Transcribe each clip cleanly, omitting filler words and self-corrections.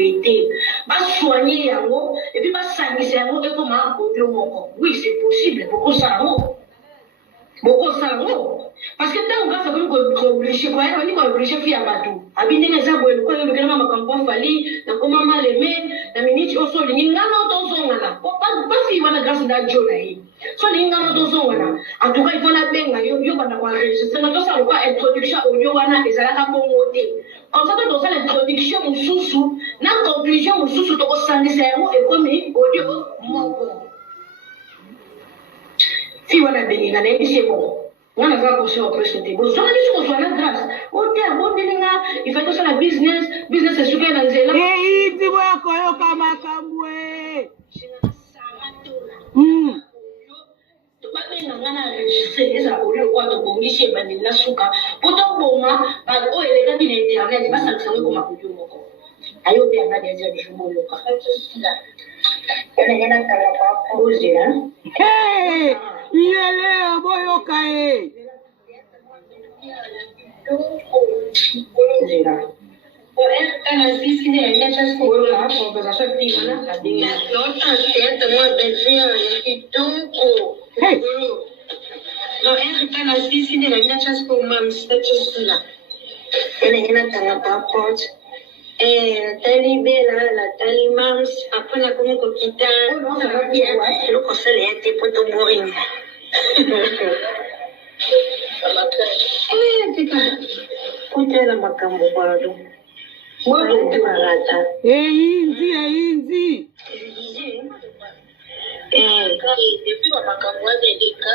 été. Va soigner yango et puis va s'amuser yango et comment audio moko. Oui, c'est possible. Beaucoup ça beaucoup ça parce que tant on va faire comme obligé quoi on dit qu'on obligé faire bateau abinde les aboués quoi le grand maman quand fali na comment mal aimé na minute au sol ninga no to zongana pas si wana grâce da jona yi so ninga no to zongana en tout cas il faut la benga yo bana kwa enregistrer na to ça quoi introduction audio wana ezala ka pomoter comme ça to ça l'introduction mususu na conclusion mususu to ko sandisa yango et comme audio moko si wana benga na c'est bon on a va pousser au prochain thé. Bon, ça veut dire qu'on soit la grâce. On dit à bon délinga, il fait tout ça la business est super dans zéla. Eh, dis moi koyo kama kamwe. Tu vas bien ngana enregistrer ça pour le quoi de bongiser bandi la suka. Pourtant bon ma, ba o ele ka bin internet, ba ça ça comme ma kujo moko. Ayo bien na dia du jomo loka. Ele ngana kala pa poser hein. Hey! Yele boyo kae. Zera. Ela disse que ele já foi lá, porque já tinha na cadeia. Não tá certo, uma bezinha que tudo. Não é que ela disse que ele já foi uma mistério lá. Ele ainda tá na papote. Tali bela, la tali mams, après la comme coquita, ça va bien, le conseil est pour tout mourir. Kuja la makambo bado. Wewe unalata. Inzi. Depuis ma makambo adeleka,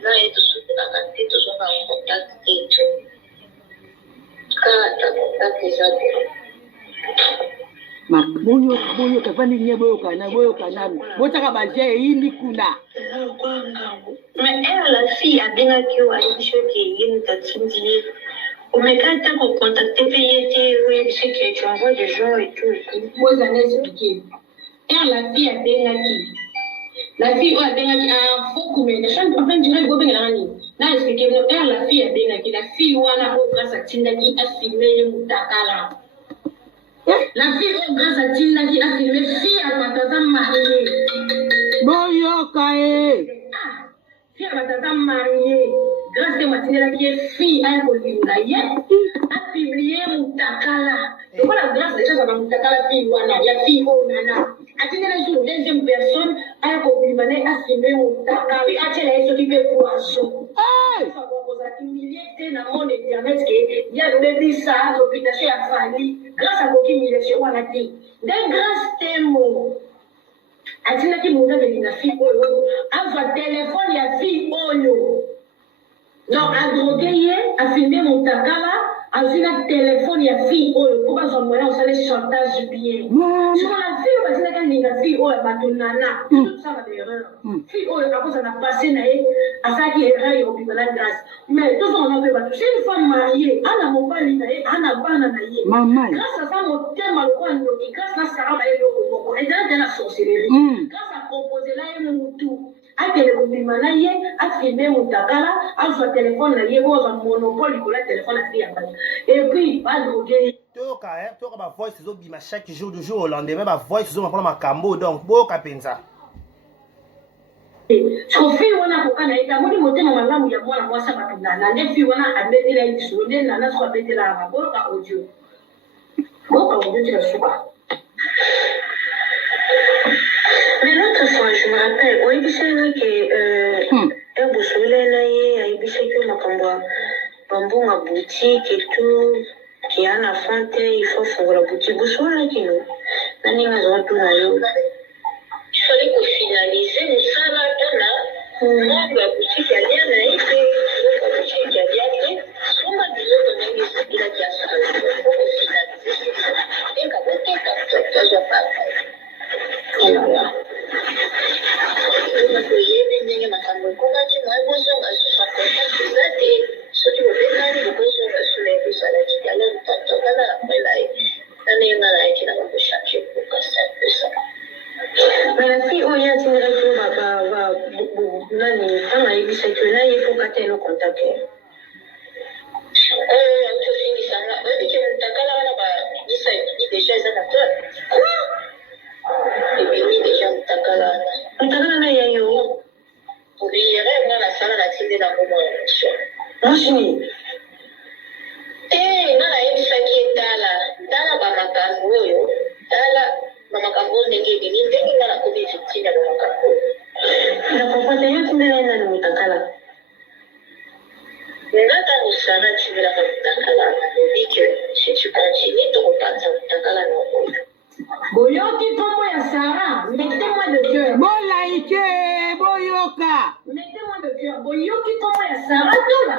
là et tout ça la tête tout ça en contact et tout. Kata contact ça. Boyo kafani nye boyo kana botaka baje yindi kuna mais elle la fille a bien que wa isho ke yin ta tsinji umekata ko contacter payer oui c'est que tu envoies des gens et tout moi j'en ai expliqué elle la fille a bien qui la fille a bien qui a faut que mais chaque enfin dirait go bien nani na expliquer elle la fille a bien qui la fille wana au grâce à tindaki a filmé mutakala. La fille au grâce à Tina qui a filmé fille à Matata mariée. Boyo kae. Fille à Matata mariée. Grâce à Matinela qui est fille à un Bolivie, a publié Moutakala. Donc voilà, grâce déjà à Moutakala fille wana, il y a fille au nana. A Tinela sur deuxième personne, à un Bolivie a filmé Moutakala. Puis a Tinela s'occupé poisson. Humilié dans le monde internet il y a le ça l'occupation a fallu grâce à beaucoup humiliation on a dit des grâce témoins a dit que mon gars il a fille oyo a téléphone il a fille oyo donc a drogué a filmé mon takala a vu le téléphone il a fille oyo pour pas son moyen on s'allait chantage bien sur la fille parce que la fille oyo batonana tout ça va d'erreur fille oyo à cause ça a passé na à ça qui erreur au la grâce mais tout ça on a fait c'est une femme mariée ana mobali na ana bana na ye grâce à ça mon thème à quoi ndoki grâce à ça ba eloko moko et dans la sorcellerie grâce à composer là et mutu a téléphone na ye a filmer mutakala a sur téléphone na ye ko za monopole ko la téléphone na fille et puis ba droguer toka ba voice zo bima chaque jour du jour au lendemain ba voice zo ma makambo donc boka penza Sophie wana kokana ita moni motema malamu ya mwana mwasa batungana ndefi wana abetela isonde na naso abetela maboka audio tira suka. Mais l'autre fois je me rappelle oui bisanga que un boussole na ye aibisa que makambo bambonga boutique et tout qui a na fante il faut faire la boutique boussole kino nani ngazo tu na yo il fallait qu'on finalise le salaire là la boutique a bien été la boutique a bien été on m'a dit que il a dit ça pour finaliser et quand on j'ai pas voilà on a payé des makambo kwa moi besoin de ça c'est ça ce qui me fait ça le besoin de soleil ça la qui a longtemps là après là nani ngala qui n'a pas cherché pour passer ça. Mais la fille, où il y a une raison, nani, quand il dit que là, il faut qu'elle le contacte. Je finis ça là. Oui, que le takala là, il déjà ça d'accord. Et puis déjà mutakala. Mutakala na yayo. Pour hier moi la salle la télé dans le moment. Machini. Nana yebisaki tala bamakambo oyo tala bamakambo ndenge ebimi ndenge nga nakomi victime ya bamakambo na comprendre yo tindela nani mutakala nga ntango sana tibelaka mutakala olobi ke si tu continue tokopanza mutakala na oyo boyoki nkombo ya Sara mettez-moi de cœur bolaike boyoka mettez-moi de cœur boyoki nkombo ya Sara tola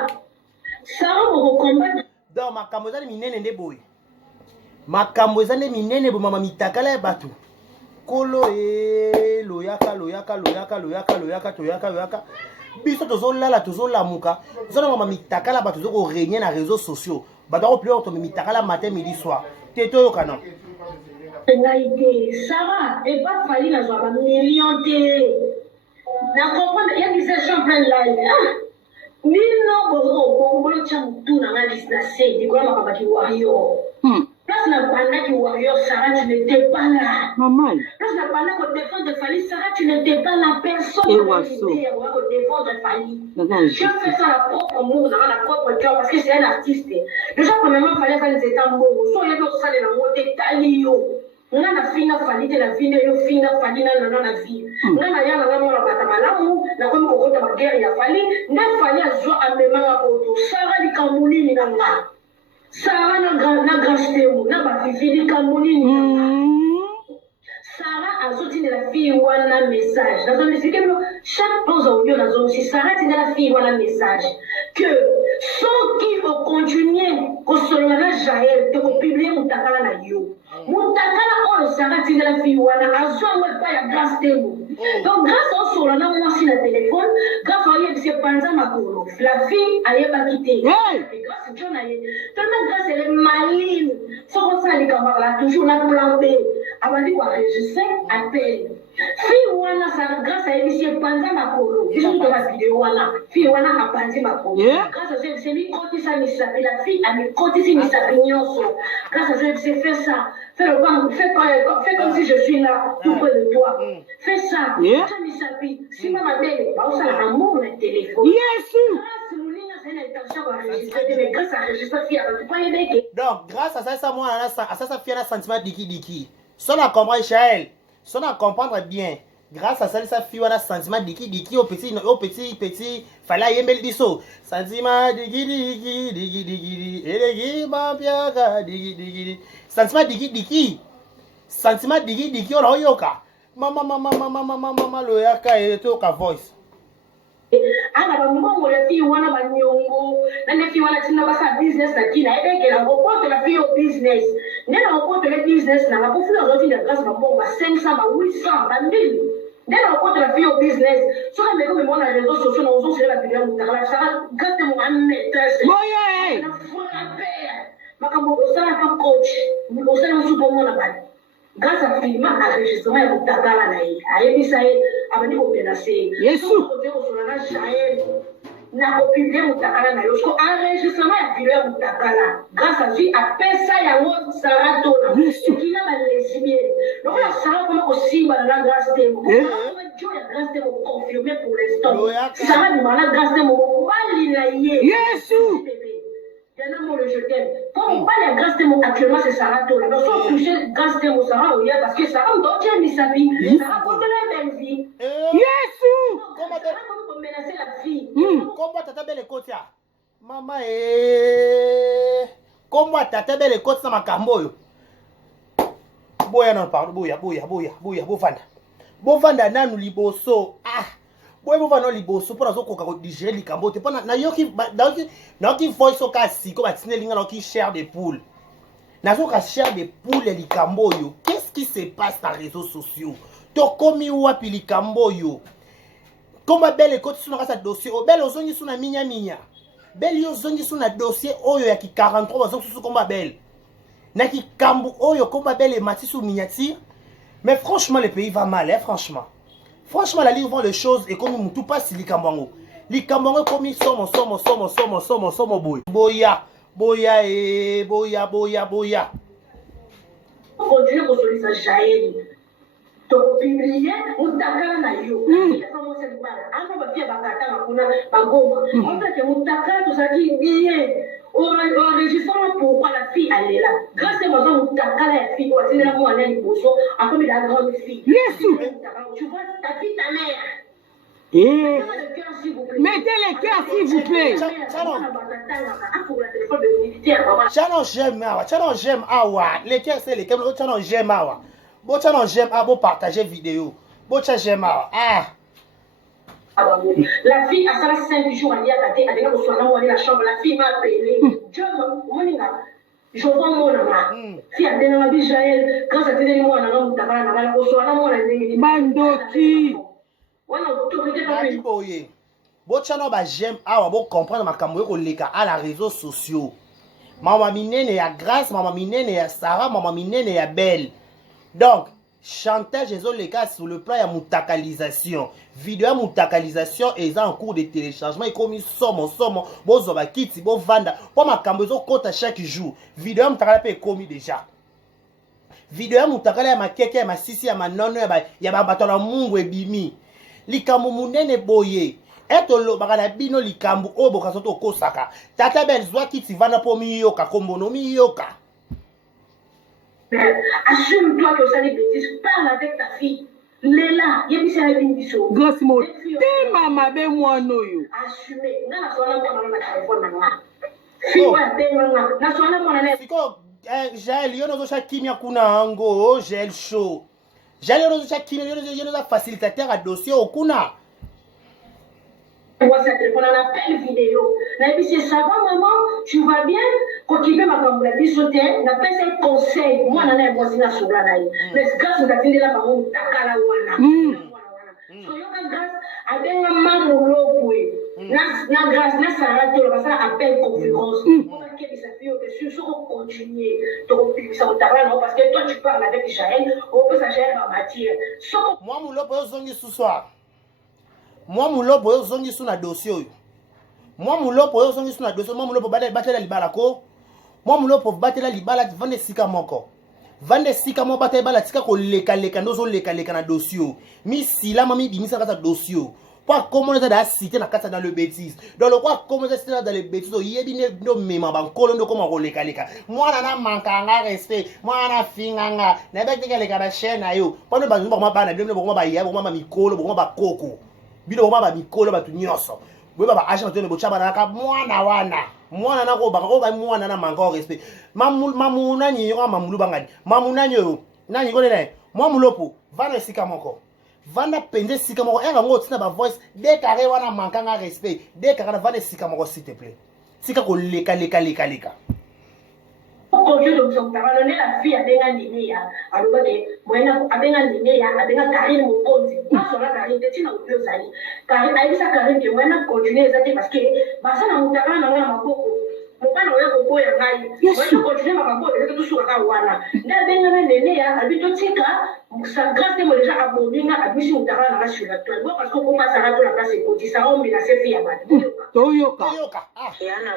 Sara bokokombattre. Donc makambo ezali minene nde boye makambo eza nde minene boye mama mitakala ya bato kolo loyaka toyaka biso tozolala tozolamuka ozona mama mitakala bato tozokorenie na réseaux sociaux bato akoplia oto mitakala matin midi soir te toyokana ngai te Sara epa fali nazwa bamillion te na comprendre ya disation plein live nino bolo cha mutu na ngai na sei dikola makabaki warrior place na banda ki warrior Sarah tu n'étais pas là maman place na banda ko défendre Fali Sarah tu n'étais pas là personne et ne waso ko défendre Fali je fais ça la propre amour dans la propre cœur parce que c'est un artiste déjà premièrement fallait faire des états mbongo so yebo ça les na moté talio nga na finga Fali te la vinde yo finga Fali na vie nga na yana nga mona bata malamu na komi kokota ba guerre ya Fali nda Fali azwa amemanga koto Sarah likamuni ni nga Sarah na grâce na ba vivi likamuni ni nga Sarah azoti de la fille wana message dans un musique chaque pause audio dans un si Sarah tine la fille wana message que ceux qui vont continuer ko solana Jaël te ko publier mutakala na yo mutakala on Sarah tine la fille wana azwa ouais pas ya grâce temo donc grâce au solana moi si la téléphone grâce au yé c'est panza makolo la fille ayeba quitter grâce John aye tellement grâce elle est maligne sans qu'on ça les camarades toujours na plan B abandi kwa enregistrer appel fille wana ça grâce à émission panza makolo ils ont la vidéo wana fille wana apanzi makolo grâce à ça c'est mi côté ça mi sape la fille a mi côté si mi sape nyonso grâce à ça c'est fait ça fais comme si je suis là tout près de toi fais ça ça mi sape si maman belle ba ça la amour le téléphone donc grâce à ça moi à ça fait un sentiment diki ça la comprendre Chaël ça la comprendre bien grâce à ça fait un sentiment diki au petit fallait aimer biso sentiment diki elegi mapiaka diki sentiment diki on yoka mama loyaka et to ka voice ana bamungu ya fi wana banyongo na ne fi wana tina basa business na kina ebeke na bopoto la fi yo business nena bopoto le business na ba fuyo zoti na grâce ba mbongo 500 ba 800 ba 1000 nena bopoto la fi yo business so ka meko me mona réseaux sociaux na ozo c'est la vidéo mutakala ça gaste mo ametresse moye na fona père makambo osala ka coach osala supo mona ba grâce à filma enregistrement ya mutakala na ye ayebisa ye abandi ko menacer Yesu na kopublie mutakala na yo so enregistrement ya vidéo ya mutakala grâce à lui apesa yango Sarah tona kina ba lesbienne donc la Sarah comment kosimba na grâce temo jo ya grâce temo confirmé pour l'instant Sarah ni mala grâce temo bali na ye Yesu Yanamo le je t'aime. Comme pas la grâce de mon actuellement c'est Sarah Tola. Donc sans toucher grâce de mon Sarah oui parce que Sarah doit bien mis sa vie. Sarah compte la belle vie. Yesu. Comment menacer la fille? Comment tata belle côte ya? Maman comment tata belle côte ça makambo yo? Boya non pardon boya bofanda. Bofanda nanu liboso. Ah. Boy mo vano liboso pour azo koka ko digérer likambo te pana na yoki voice so kasi ko batine linga na ki chair de poule. Na zo ka chair de poule likambo yo. Qu'est-ce qui se passe dans les réseaux sociaux? To komi wapi likambo yo? Comme belle écoute sur na dossier o belle ozongi suna minya. Belle yo zongi suna dossier oyo ya ki 43 bazongi sous comme belle. Na ki kambu oyo comme belle et mati sous miniature. Mais franchement le pays va mal franchement. Franchement, la livre vend les choses et comme tout passe si Likambongo. Likambongo comme ils somo boy. Boya. continue kosolisa Jaël tokopublie mutakala na yo anga bafia bakatanga kuna bagoma ontake mutakala tozalaki bien enregistrement pourquoi la fille elle est là grâce à moi mutakala ya fille watindela mwana liboso akomi la grande fille tu vois ta fille ta mère. Mettez les cœurs s'il vous plaît. Channel j'aime awa. Les cœurs c'est les cœurs. Channel j'aime awa. Bon channel j'aime awa. Bon partager vidéo. Bon channel j'aime awa. Ah. La fille a ça 5 jours à dire à dire que la chambre. La fille m'a appelé. Je vois mon ami. Si elle est dans la Jaël, quand ça te dit moi on a la Bandoki. Bon channel ba j'aime awa bon comprendre ma kambo ko leka à la réseaux sociaux. Maman minene ya Grâce, maman minene ya Sarah, maman minene ya Belle. Donc chantage les cas sur le plan ya mutakalisation. Vidéo ya mutakalisation est en cours de téléchargement et comme somo bozo ba kiti bo vanda pour ma kambo zo kota chaque jour. Vidéo mutakala pe komi déjà. Vidéo ya mutakala ya makeke ya masisi ya manono ya ba batola mungu ebimi. Likambo munene boye eto lo bakala bino likambo o boka soto kosaka tata belle zwa kiti vana po miyoka kombono miyoka. Assume-toi que ça les bêtises, parle avec ta fille. Léla, il y a des choses qui sont grosse mot. T'es maman be moi no yo. Assume. Na sola mo na téléphone na nga. Fille wa tenga na sola mo na siko Jaël yo no zo kimia kuna ango Jaël show. Jaël yo no zo kimia yo no za facilitateur à dossier okuna. Moi, ça téléphone, on appelle vidéo. La vie, c'est ça va, maman, tu vas bien? Quand tu veux ma campagne, la vie sauter, on appelle ça un conseil. Moi, on a un voisin à Soula. Mais grâce à la fin de la parole, t'as qu'à la wana. Soyons grâce à des mamans au loboué. Na grâce, na Sarah, tu vas faire appel conférence. On va qu'elle s'appelle, bien sûr, on continue. Donc, ça va t'arranger, parce que toi, tu parles avec Jaël, on peut s'agir en matière. Moi, mon lobo, ce soir. Moi mulopo yo zongi suna dossier oyo. Moi mulopo yo zongi suna dossier, moi mulopo batela libala ko. Moi mulopo batela libala vande sika moko. Vande sika mo batela libala tika ko leka ndozo leka na dossier. Mi sila mami bimisa kata dossier. Pour comment ça da cité na kata dans le bêtise. Donc le quoi comment ça cité dans les bêtises yebi ne no mema ban kolondo comment ko leka. Moi na manka respect, moi na finganga. Na ba tika leka na chaîne ayo. Pano ba zumba bana bino bo ba ya bo ma mikolo bo ba koko. Bino ba mikolo ba tu nyonso. Bo ba agent to ne bo chaba na ka mwana wana. Mwana na ko ba ko ba mwana na manka respect. Mamu na nyi yo mamulu bangani. Mamu na nyo. Na nyi ko ne. Moi mulopo va na sika moko. Vanda pende sika moko eka ngo tina ba voice de carré wana mankanga respect de carré vanda sika moko s'il te plaît sika ko leka Quand je donc son parole la fille a benga linéa aloba ke moyena a benga linéa a benga Karine Mokonzi na sola Karine de tina ubio zali Karine aibisa Karine ke moyena continuer ezaki parce que basa na mutaka na ngana maboko mopana oya koko ya ngai moyena continuer maboko ezaki tout sur ka wana na benga na linéa abito tika sa grâce mo déjà abobinga abisi mutaka na sur la toile parce que pour passer à la place et ça on la se fille à Toyoka ah yana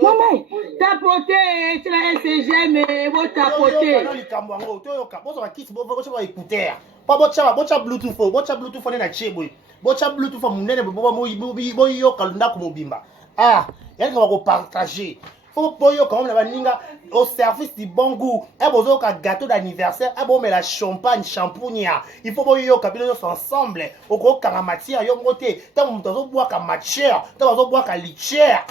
maman tapoter c'est la SGM bo tapoter non likambo ngo toyoka bozo ba kiti bo ba écouter pa bocha bluetooth na chebo bocha bluetooth munene bo yoka lunda ko mobimba ah yaka ba ko partager faut boyoka on na baninga au service du bon goût et bozo ka gâteau d'anniversaire et bon mais la champagne champounia il faut boyoka bino ensemble au ko ka matière yo ngote tant muto zo boire ka matière tant zo boire ka lichère.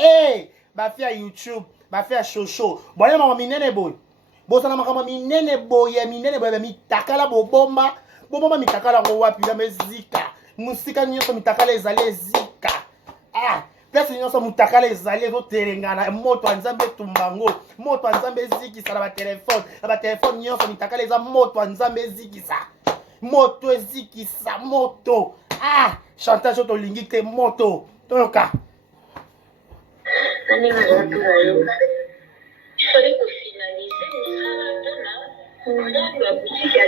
Hey, ba fia YouTube, ba fia show. Boya mama minene boy. Bosana mama minene boy, mi takala bomba mi takala ngo wapi la mezika. Musika nyonso mi takala ezali zika. Ah, place nyonso mutakala ezali zo terengana moto anzambe tumbango. Moto anzambe zikisa na ba téléphone nyonso mi takala eza moto anzambe zikisa. Moto ezikisa moto. Ah, chantage to lingite moto. Toyoka. Il fallait qu'on finalise la boutique à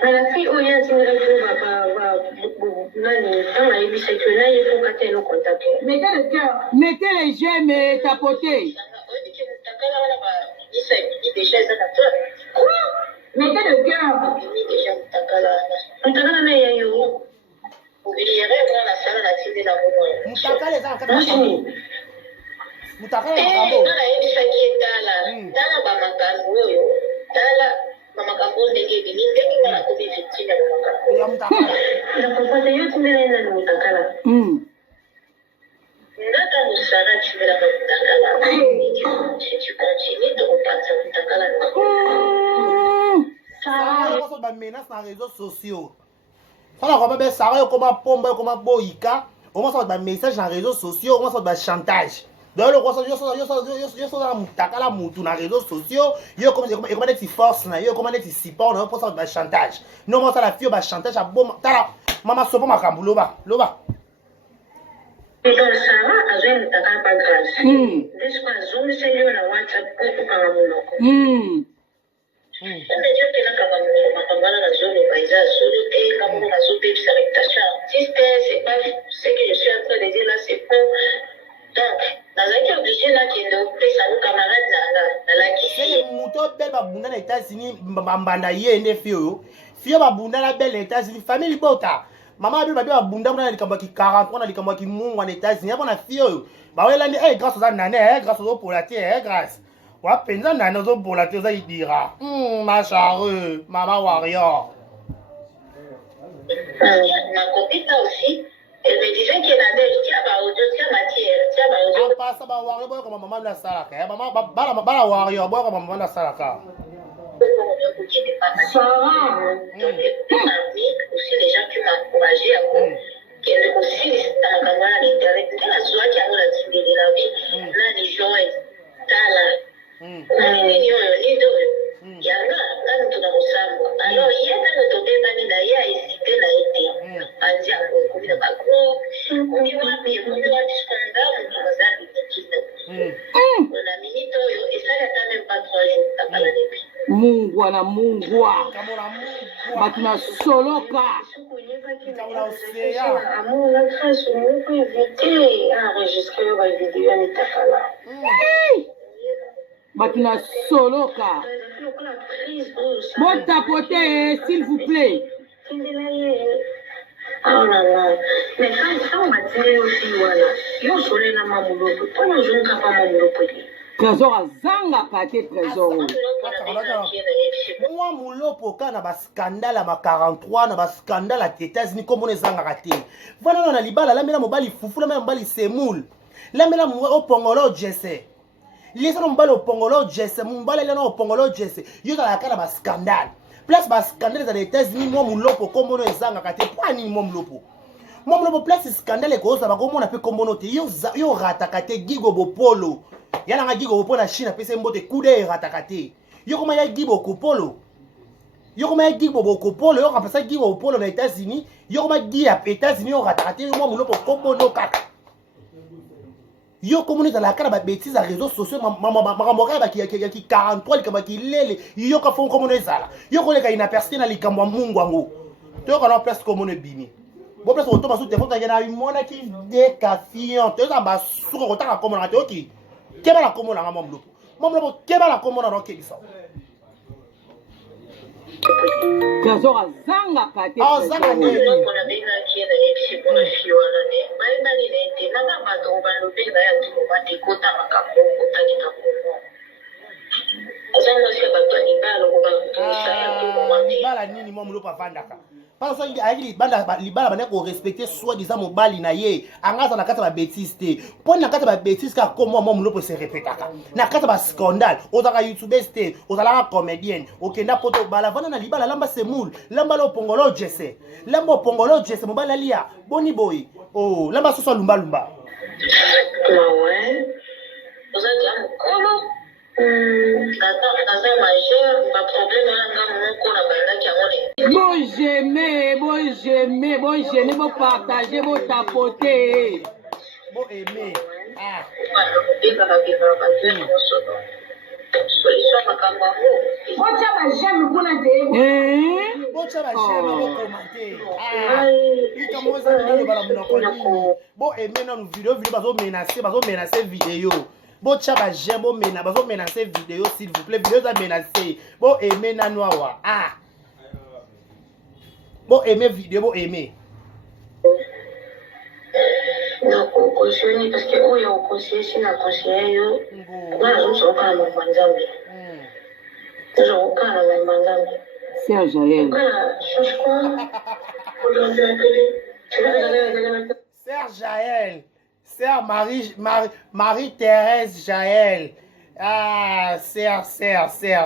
Mais la fille, où il y a une mettez le cœur. Mettez les j'aime et tapotez. Mettez le cœur. menace dans les réseaux sociaux. Ça n'a pas Sarah comme pombe comme boïka. On va sortir des messages dans les réseaux sociaux, on va sortir des chantage. Donc le roi yo la mutaka la mutu dans les réseaux sociaux, yo comme des force na yo comme des support on va sortir des chantage. Non moi ça la fille ba chantage a bon tala mama sopo makambu loba. Et donc Sarah a joué le taka pas grâce. Des fois zoom c'est lui na WhatsApp pour parler mon c'est pas ce que je suis en train de dire là, c'est faux. Donc, dans un cas obligé là qui est ça nos camarades dans la qui c'est moto belle babunda les États-Unis mbanda yende fio babunda la belle les États-Unis famille bota maman abi babunda na likambo ki 40 na likambo ki mungu na États-Unis abona fio ba wela ni grâce aux nana grâce aux polatiers grâce wa penza nana aux polatiers ça dira ma charrue maman warrior. Ma copine aussi, elle me disait qu'elle avait tiens matière. Ah, ça va warrior boy comme maman la salaka. Maman bala warrior boy comme maman la salaka. Sarah, aussi les gens qui m'ont encouragé à qu'elle aussi dans la caméra d'internet, la joie qui a la vie, là les joies, alors hier quand on tombait pas ni d'ailleurs hésité na été anzi ako na ba groupe kumi wapi scandale on va ça petit on a minute yo et ça ya quand même pas 3 jours takala depuis mungwa batina soloka amour la grâce on peut éviter enregistrer la vidéo ni takala batina soloka. Bon tapoter, s'il vous plaît. Oh là là. Mais quand on va dire aussi, voilà, yo solé na mamulopo, toi nous jouons pas mamulopo. Trésor azanga kate trésor. Moi mulopo kana ba scandale ma 43 na ba scandale à États-Unis comme on ezanga kate. Voilà na libala la mela mobali fufu la mela mobali semoule. La mela au pongolo jesse. Les gens ont au pongolo jesse, mon balai là au pongolo jesse. Yo dans la cara ba scandale. Place ba scandale dans les États-Unis moi mulopo comme on ezanga kate. Pourquoi ni moi mulopo? Moi mulopo place scandale ko ça va comme on appelle comme on yo ratakate gigo bopolo. Yana nga gigo bopolo na Chine pese mbote kude ratakate. Yo koma ya gibo kopolo. Yo koma ya gibo bopolo yo remplacer gibo bopolo na États-Unis. Yo koma gi ya États-Unis yo ratakate moi mulopo comme no kaka. Yo communique dans la cara ba bêtise à réseaux sociaux makamboka ki 43 likamba ki lele yo ka fon comme ezala yo ko leka inapercé na likambo mungu ango to ka na place comme on bini bo place auto masu téléphone ta na mona ki décafiant to za ba suko ko ta comme na to ki keba la comme na mamlo keba la comme na roke biso Trésor azanga kate. Ah zanga ne. Libala nini mwa mulopa vandaka. Parce que ayili libala bana ko respecter soi-disant mobali na ye angaza na kata ba bêtise te. Pon na kata ba bêtise ka comme mwa mulopa se répétaka. Na kata ba scandale, ozaka youtubeuse te, ozala comédienne, okenda poto bala vana na libala lamba semoule, lamba lo pongolo jesse. Lamba pongolo jesse mobali alia. Boni boy. Oh, lamba soso lumba lumba. Ouais. Vous êtes un colo. Bon j'aimais, bon partager, bon tapoter. Bon aimer. Ah. Ocha ba j'aime kuna de. Bocha ba j'aime bo commenter. Ah. Ika moza nalo bala munoko nini. Bo aimer na vidéo bazo menacer vidéo. Bocha ba j'aime bo bazo menacer vidéo s'il vous plaît. Vidéo za menacer. Bo aimer na noawa. Ah. Bo aimer vidéo bo aimer. Donc, au conseil, parce que où il y a au conseil, si la conseillère, là, je ne sais pas le manzambi. Je ne sais pas le manzambi. Serge Jaël. Change quoi? Aujourd'hui, à la télé. Tu veux regarder Serge Jaël. Sœur Marie-Thérèse Jaël. Ah, Sœur,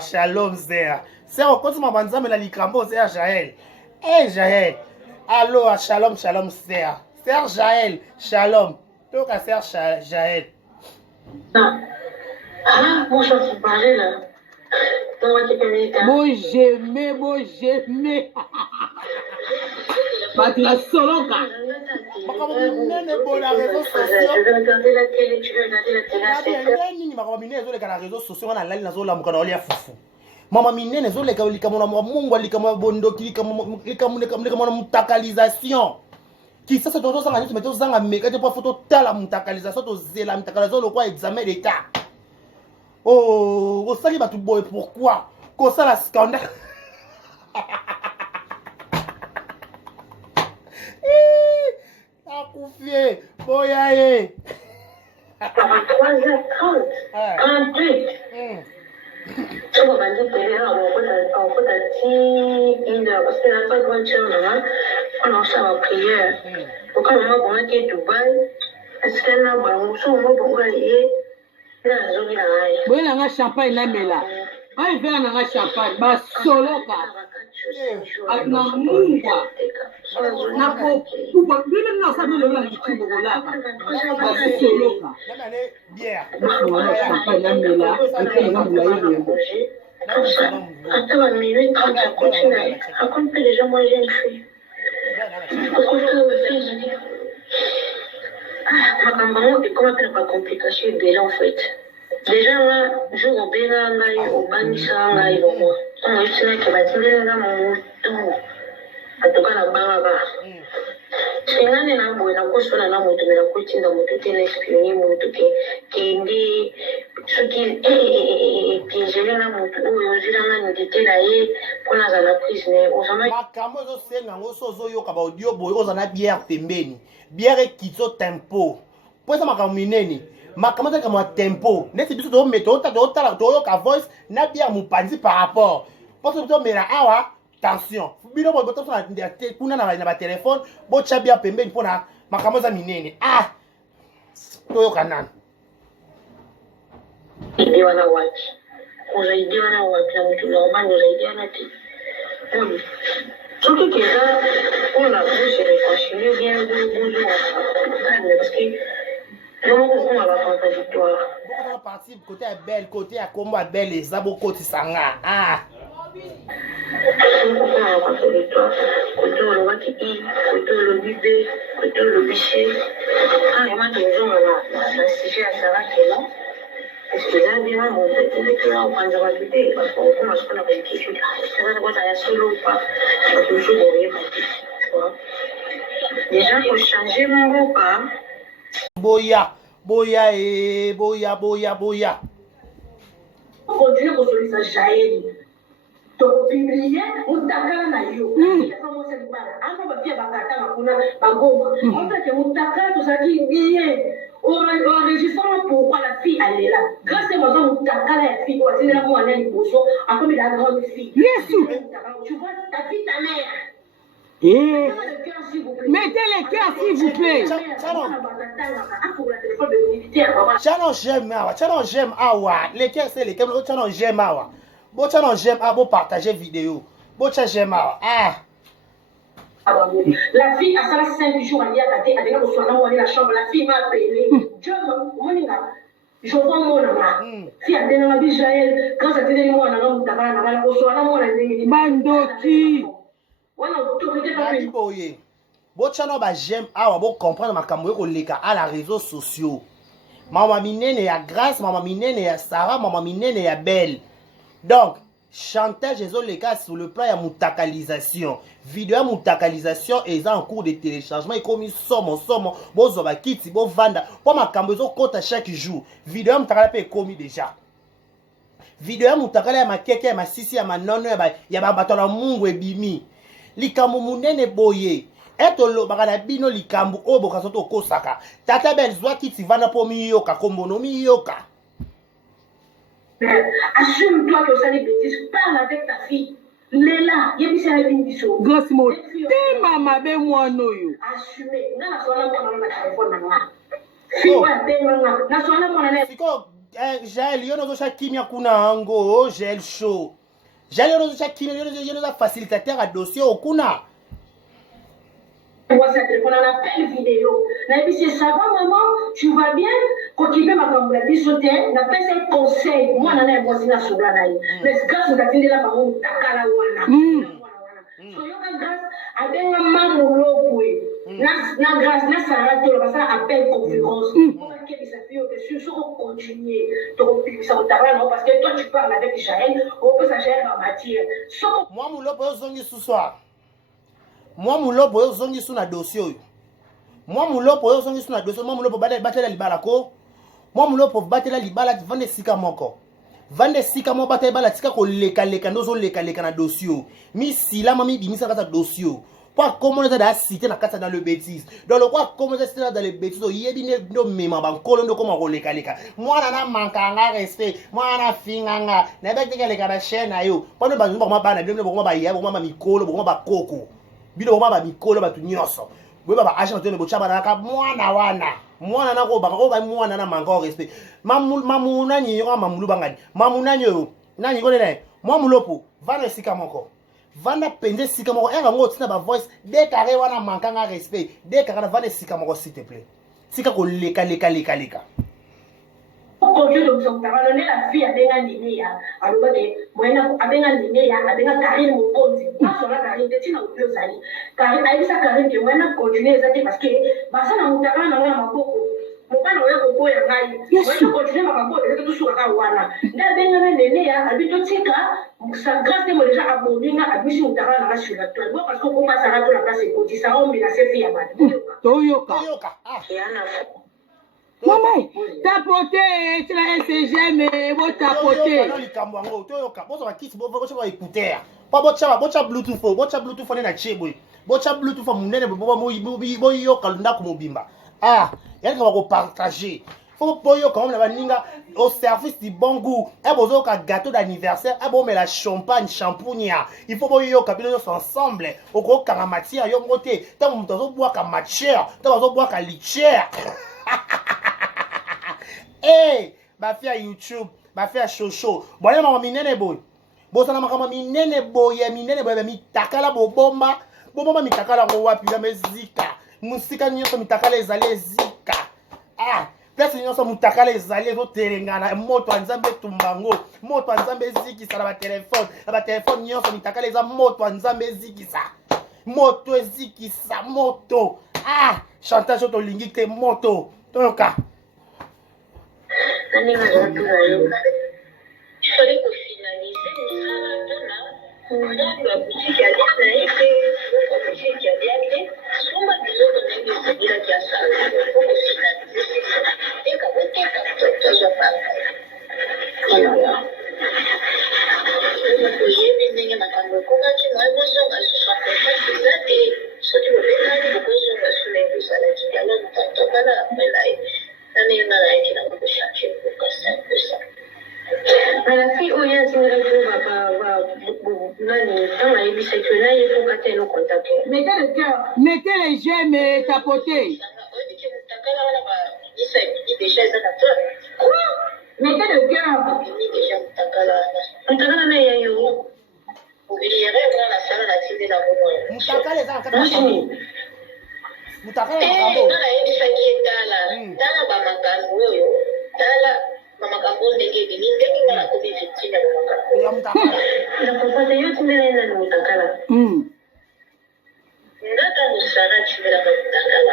shalom, Sœur. Sœur, quand tu m'as banzé, mais la likambo, Sœur Jaël. Eh, Jaël. Allô, shalom, Sœur. Sœur Jaël, shalom. Donc, à Sœur Jaël. Ah, bon, je vais parler là. Bon, j'aimais. Patria Solonga. Je vais regarder la télé, tu veux regarder la télé. Na réseaux sociaux on a la nazola mukana olia fufu. Mama minene zoleka likamona mungu likamona bondoki likamona mutakalisation. Qui ça c'est toujours ça ngani meto zanga meka te pa photo tala mutakalisation to zela mutakalisation le quoi examen d'état. Oh, au sali batu boy pourquoi? Ko ça la scandale. Akufie boyaye. 3h30. 48. Je vais me dire on peut dire une heure parce que la pas grande chose là. On a ça en prière. Pour quand on va aller à Dubaï, est-ce que là on se on va aller là zone là. Bon nga champagne na mela. Ai vers nga champagne ba soloka. Atna mungwa. Na ko kuba bile na sabe le la kitu bola. Ba soloka. Na ne bière. Nga champagne na mela. Nga mula Attends, la minute, quand tu continues, raconte déjà, moi j'ai une fille. Pourquoi tu me fais, je dis. Ma campagne, et comment appelle la complication déjà en fait. Déjà là, je reviens au banissa, au moins. On a eu ça qui va dire là, mon tour. En tout cas, la barre. Singane na boy na kosona na moto mela kutinda moto tena espionner moto ke ndi soki jeli na moto oyo zilanga ndite na ye pona za la prise ne ozama makambo zo senga ngo sozo yoka ba audio boy ozana bière pembeni bière kitso tempo po esa makambo mineni makambo za kama tempo neti biso do meto ta do tala to yoka voice na bière mupanzi par rapport parce que to mera awa attention bino boy boto na ndate kuna na ba téléphone bo chabia pembeni pona makambo za minene ah to yoka nana wana wapi uzaidiwa na wapi na mtu naomba uzaidiwa na ti surtout que là on a vu c'est réconcilier bien bonjour parce que on a la contradictoire beaucoup de partie côté est belle côté à combat belle les abo côté sanga ah côté le waki côté le bibé côté le biché quand il m'a dit ça sujet à ça qui est là parce que là bien mon petit que là on prend la vérité parce qu'on commence à la vérité c'est ça quoi ça y a solo ou pas parce que je vois rien tu vois déjà faut changer mon repas boya et boya On continue pour celui ça Jaël. Donc publier mutakala na yo. Kama c'est bana. Anga ba pia bakata makuna bagoma. On fait que mutakala tout ça qui bien. Enregistrement pourquoi la fille elle est là. Grâce à moi mutakala la fille quoi c'est là moi elle est bozo. A comme la grande fille. Yes. Tu vois ta fille ta mère. Mettez les cœurs s'il vous plaît. Channel j'aime awa. Les cœurs c'est les cœurs. Channel j'aime awa. Bon channel j'aime awa. Bon partager vidéo. Bon channel j'aime awa. Ah. La fille a ça 5 jours à dire à la chambre. La fille m'a appelé. John, Je vois mon ami. Si à Ténama Bijaël, quand ça t'est moi, on a un au soir, on a des Bandoki. Voilà, autorité pas plus. Boye. Bochano ba j'aime awa bo comprendre makambo ko leka à la réseaux sociaux. Mama minene ya Grâce, mama minene ya Sarah, mama minene ya Belle. Donc, chantage ezoleka sur le plan ya mutakalisation. Vidéo ya mutakalisation est en cours de téléchargement et comme somo bozo ba kiti bo vanda po makambo ezokota chaque jour. Vidéo ya mutakala pe komi déjà. Vidéo ya mutakala ya makeke ya masisi ya manono ya ba bato na mungu ebimi. Likambo munene boye. Eto lo bakana bino likambo o boka soto kosaka. Tata Belle zwa kiti vanda po miyoka kombono miyoka. Assume-toi que ça n'est bêtise. Parle avec ta fille. Léla, il y a des choses. Grâce mo tema mabe mwana oyo. Assume. Na sola mwana na téléphone na. Fille wa tenga na sola mwana na. Siko Jael yo nozo kimia kuna ango Jael show. Jael yo nozo kimia yo nozo facilitateur à dossier okuna. On sa téléphone on appelle vidéo. Na bi c'est ça va maman, tu vas bien? Ko kibe makambo la bisote, na pesa conseil. Mwana na bosi na sola na yi. Mais grâce à tindela ba mo takala wana. So yo ka grâce abenga mango lobwe. Na grâce na sara to ba sa appel conférence. On va que ça fait que sur continuer. Donc ça on t'arrête parce que toi tu parles avec Jaël, on peut s'agir en matière. Moi mon lobo zongi ce soir. Moi mulopo yo zongi suna dossier oyo. Moi mulopo yo zongi suna dossier, moi mulopo batela libala ko. Moi mulopo batela libala vande sika moko. Vande sika mo batela libala tika ko leka ndozo leka na dossier. Mi sila mami bimisa kata dossier. Pas comment ça da cité na kata dans le bêtise. Dans le quoi comment ça cité dans les bêtises, yebi ne no mema ban kolo ndo comment ko leka. Moi na manka respect, moi na finganga. Na ba tika leka na chaîne ayo. Pano ba zumba bana, bino bo ba ya, bo ma mikolo, bo ba koko. Bino ba mikolo ba tu nyonso. Bo ba agent to bo chaba na ka mwana wana. Mwana na ko ba ko ba mwana na manka respect. Mamu na nyi yo mamulu bangani. Mamu na nyo. Na nyi ko ne. Moi mulopo, va na sika moko. Vanda pende sika moko. Ega ngo tina ba voice déclaré wana manka nga respect. Déclaré va na sika moko s'il te plaît. Sika ko leka. Aujourd'hui, donc, on a donné la fille à Benga Linéa. Alors, à Benga Linéa, à Benga Karine Mokonzi. Moi, sur la Karine, tu n'as plus d'années. Karine, à Elisa Karine, qui a continué parce que, bah, ça n'a pas de ma coco. Mon père n'a pas de coco et un gars. Moi, continué ma coco, et tout sur la Kawana. N'a Benga Linéa, à Bitotika, ça grâce à moi déjà abonné à Bichou Tarana sur la toile. Parce qu'on passe à la place et qu'on dit ça, on met la fille à Bad. Toyoka. Ah. Maman, tapoter, c'est la SGM, bon tapoter. Toyoka, bon ça kit, bon va écouter. Pas bocha Bluetooth na chebwe. Bocha Bluetooth munene bo yoka lunda ko mobimba. Ah, y'a ko partager. Faut boyo comme na baninga au service du bon goût. Et bozo ka gâteau d'anniversaire, et bon mais la champagne, champounia. Il faut boyo ka bino ensemble. Au ko ka matière yo ngote, tant mo tozo boire ka matière, tant bozo boire ka lichère. Hey, ba fia YouTube, ba fia show. Boya mama minene boy. Bosana mama minene boy, mi takala bomba mi takala ngo wapi ya mezika. Musika nyonso mi takala ezali zika. Ah, place nyonso mutakala ezali zo terengana, moto anzambe tumbango, moto anzambe zikisa na ba telefone nyonso mi takala eza moto anzambe zikisa. Moto ezikisa moto. Ah, chantage to lingite moto. Toyoka. Il fallait qu'on finalise la boutique qui a bien été, la boutique qui a bien été, on m'a dit que on a dit qu'il y a ça, il faut qu'on finalise. Et quand on est capable, je parle. Voilà. Je me couillais, mais il y a ma femme, comment tu m'as besoin de se faire contact de ça, et ce qui me fait quand même beaucoup de soulever tout ça, là, qui a longtemps, là, après là, la fille où il y a mettez les j'aime et tapotez. Quoi? Mettez le cœur. Mutakala makambo ndenge ebimi ndenge nga nakomi victime ya makambo ya mutakala nakomprendre yo tindela nani motakala nga ntango sara timelaka motakala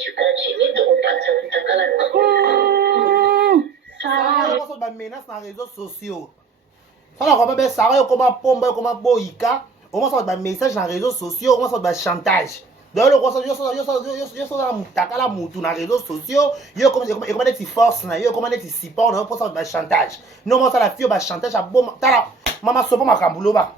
tu continue tokopanza motakala ça ba menace na réseaux sociaux ça na kwa ba sara yo koma pomba yo koma boyika au moins ça ba message na réseaux sociaux au moins ça ba chantage donc le conseil yo so na mutakala mutu na réseaux sociaux yo comme des force na yo comme des support na pour ça ba chantage non moi ça la fille ba chantage a bon tala mama sopa makambu loba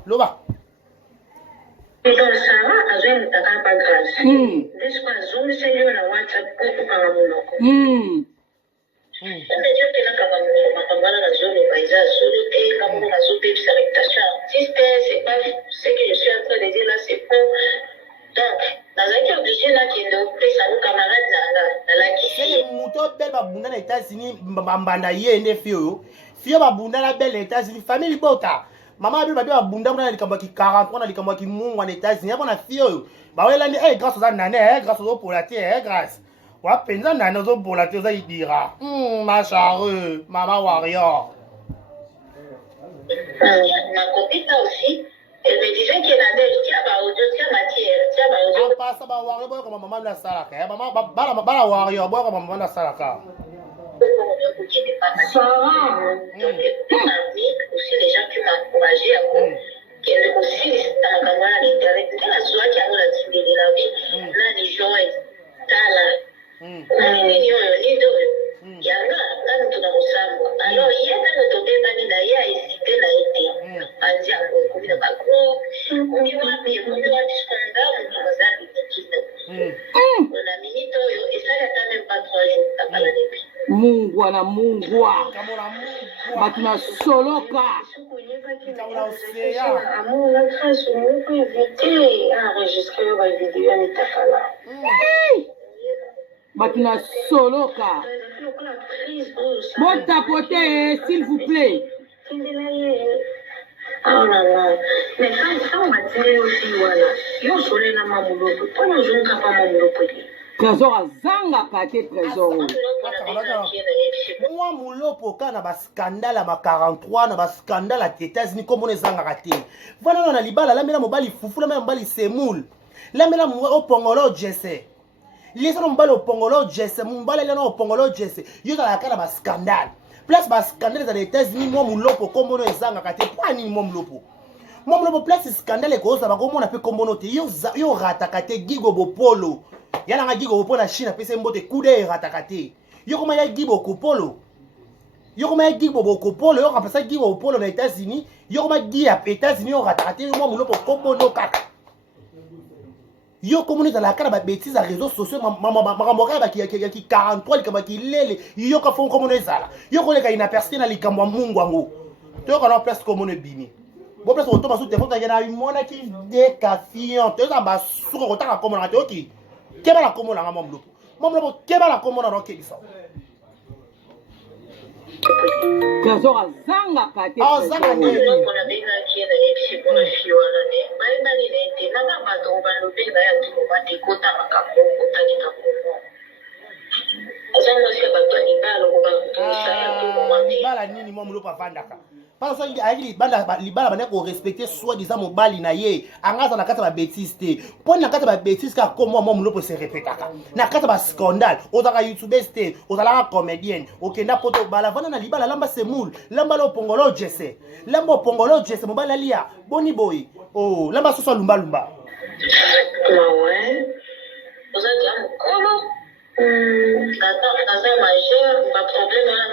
donc sara azwi motakala pa grâce ndesiko azomiseli yo na whatsapp po okanga monoko ndedio kelakanga monoko makambo wana nazoloba eza solo te kamoko nazopebisa réputation artiste c'est pas ce que je suis en train de dire là c'est faux donc nazalaki obligé nakende opesa ngo camarade nanga nalakisi moto obele babunda na états-unis bambanda ye nde fie oyo fie babunda na bele na états-unis famille libota mama abi babe babunda kuna na likambo ya ki 43 na likambo ya kimungu na états-unis yako na fie oyo bawelandi grâce oza nane grâce ozopola te grâce wapenza nane ozopola te oza idira ma chareux mama warrior nakopita aussi elle me disait qu'elle avait tia baaudio tia matière tia baaudio apasa bawarrior boyoka mama na salaka mama bala warrior boyoka mama na salaka Sarah. Aussi les gens qui m'ont encouragé à qu'elle aussi dans la caméra d'internet la joie qui a la vie de la vie là les joies tala ni do yanga là nous dans ensemble alors il y a dans notre débat ni d'ailleurs hésité na été anzi à comme dans pas gros on y va bien on doit discuter on va ça on a minute et ça il y a même pas 3 jours t'as pas la depuis mungwa na mungwa batu na soloka batu na soloka botapote s'il vous plaît ah là là mais ça on va dire aussi voilà yo solela mamuloko pona zonka pa mamuloko trésor azangaka te trésor mwa mulopo ka na bascandale ya ma 43 na bascandale ya états-unis komona ezangaka te vanana na libala lamela mobali fufu lamela mobali semoule lamela opongolo jese lisana mobali opongolo jese mobali elana opongolo jese yo ezalaka na bascandale place bascandale eza na états-unis mwa mulopo komona ezangaka te mpo anini mwa mulopo place scandale ekozala komona mpe kombono te yo rataka te gigo bopolo yana nga gigo bopolo na chine apesa mbote kude erataka te yo koma ya gibo kopolo yo koma ya gibo bokopolo yo kapesa gibo bopolo na états-unis yo koma gi ya états-unis yo rataka te mwa mulopo kombono kaka yo komona ezalaka na babétise ya réseaux sociaux makambo kaka ya ki 43 likambo ya kilele yo ka fo komona ezala yo koleka inapercité na likambo ya mungu yango toyoka na place komona ebimi bo place otoma su telefone take na imonaki décafiant toyoka basuka kotaka komona te oki kebala komona nga mwa mulopo kebala komona na okebisa trésor azangaka te azanga nde mpona bengaki ye na yebisi mpona fille wana ne bayebani na ete nanga bato balobenga ya tuko batekota makambo kotalika komo aza mwasi ya bato ya libala kobakomisa ya tukomati libala nini mwa mulopo avandaka mpona soki ayaki libala bandaki korespecte soi-disant mobali na ye angaza na kati ya babétise te mpo na kati ya babétise kaka komwa mwa mulopo eserepetaka na kati ya bascandale ozalaka youtubeuse te ozalaka comédienne okenda poto obala vanda na libala lamba semoule lamba la opongolo jese lamba opongolo jese mobali alia boni boye o lamba soso alumbalumba mawe ozaki ya mokolo aza majeur baproblème wana